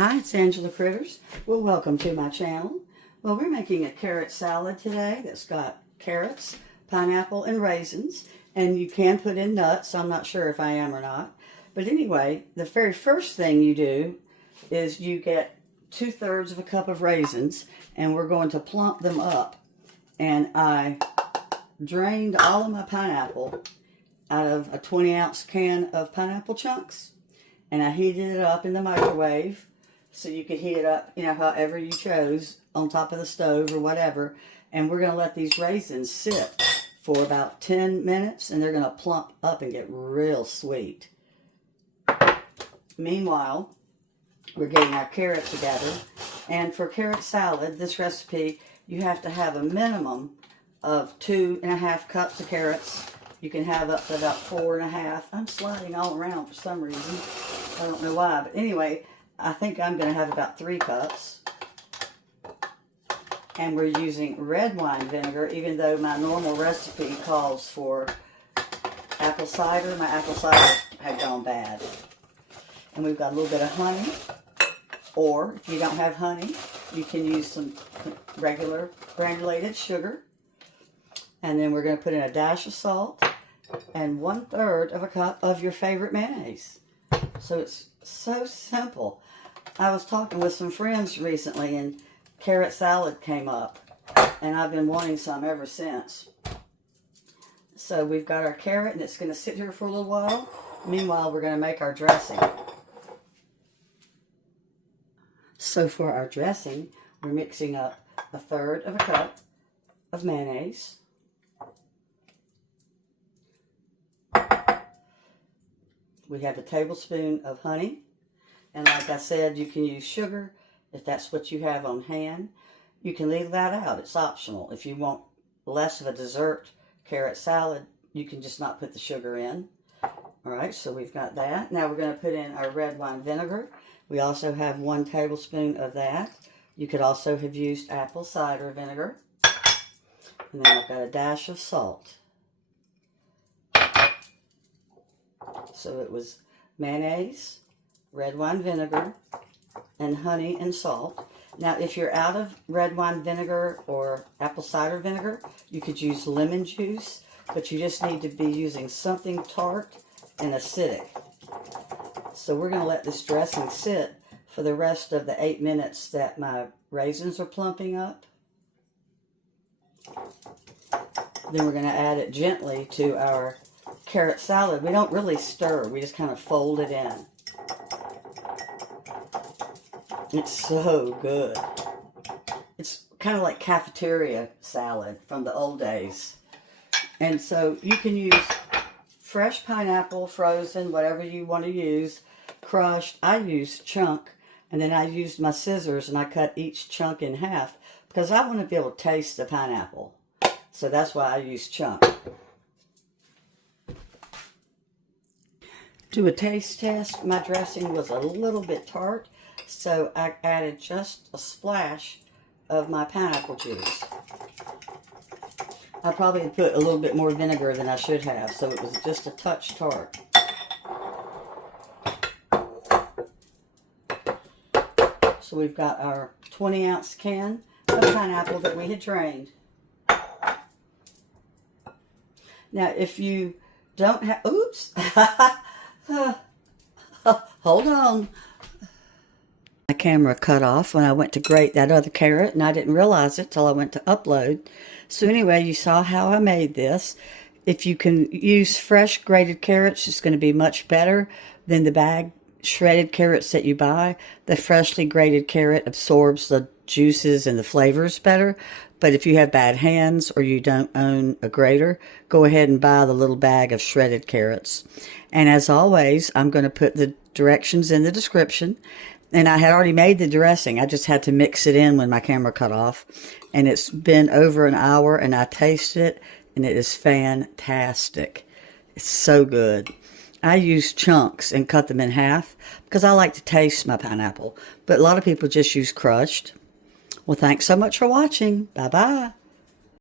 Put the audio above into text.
Hi, it's Angela Critters. Well, welcome to my channel. Well, we're making a carrot salad today that's got carrots, pineapple, and raisins. And you can put in nuts. I'm not sure if I am or not. But anyway, the very first thing you do is you get 2/3 of a cup of raisins, and we're going to plump them up. And I drained all of my pineapple out of a 20-ounce can of pineapple chunks. And I heated it up in the microwave. So you could heat it up, however you chose, on top of the stove or whatever. And we're going to let these raisins sit for about 10 minutes, and they're going to plump up and get real sweet. Meanwhile, we're getting our carrot together. And for carrot salad, this recipe, you have to have a minimum of 2.5 cups of carrots. You can have up to about 4.5. I'm sliding all around for some reason. I don't know why, but anyway, I think I'm going to have about 3 cups. And we're using red wine vinegar, even though my normal recipe calls for apple cider. My apple cider had gone bad. And we've got a little bit of honey. Or, if you don't have honey, you can use some regular granulated sugar. And then we're going to put in a dash of salt and 1/3 of a cup of your favorite mayonnaise. So it's so simple. I was talking with some friends recently and carrot salad came up, and I've been wanting some ever since. So we've got our carrot, and it's going to sit here for a little while. Meanwhile, we're going to make our dressing. So for our dressing, we're mixing up 1/3 of a cup of mayonnaise. We have a tablespoon of honey. And like I said, you can use sugar if that's what you have on hand. You can leave that out. It's optional. If you want less of a dessert carrot salad, you can just not put the sugar in. All right, so we've got that. Now we're going to put in our red wine vinegar. We also have 1 tablespoon of that. You could also have used apple cider vinegar. And then I've got a dash of salt. So it was mayonnaise, red wine vinegar, and honey and salt. Now, if you're out of red wine vinegar or apple cider vinegar, you could use lemon juice, but you just need to be using something tart and acidic. So we're going to let this dressing sit for the rest of the 8 minutes that my raisins are plumping up. Then we're going to add it gently to our carrot salad. We don't really stir. We just kind of fold it in. It's so good. It's kind of like cafeteria salad from the old days. And so you can use fresh pineapple, frozen, whatever you want to use, crushed. I used chunk, and then I used my scissors and I cut each chunk in half because I want to be able to taste the pineapple. So that's why I use chunk. Do a taste test. My dressing was a little bit tart, so I added just a splash of my pineapple juice. I probably put a little bit more vinegar than I should have, so it was just a touch tart. So we've got our 20-ounce can of pineapple that we had drained. Now, if you don't have... Oops! Hold on. My camera cut off when I went to grate that other carrot, and I didn't realize it till I went to upload. So anyway, you saw how I made this. If you can use fresh grated carrots, it's going to be much better than the bag shredded carrots that you buy. The freshly grated carrot absorbs the juices and the flavors better. But if you have bad hands or you don't own a grater, go ahead and buy the little bag of shredded carrots. And as always, I'm going to put the directions in the description. And I had already made the dressing. I just had to mix it in when my camera cut off. And it's been over an hour, and I tasted it, and it is fantastic. It's so good. I use chunks and cut them in half because I like to taste my pineapple. But a lot of people just use crushed. Well, thanks so much for watching. Bye-bye.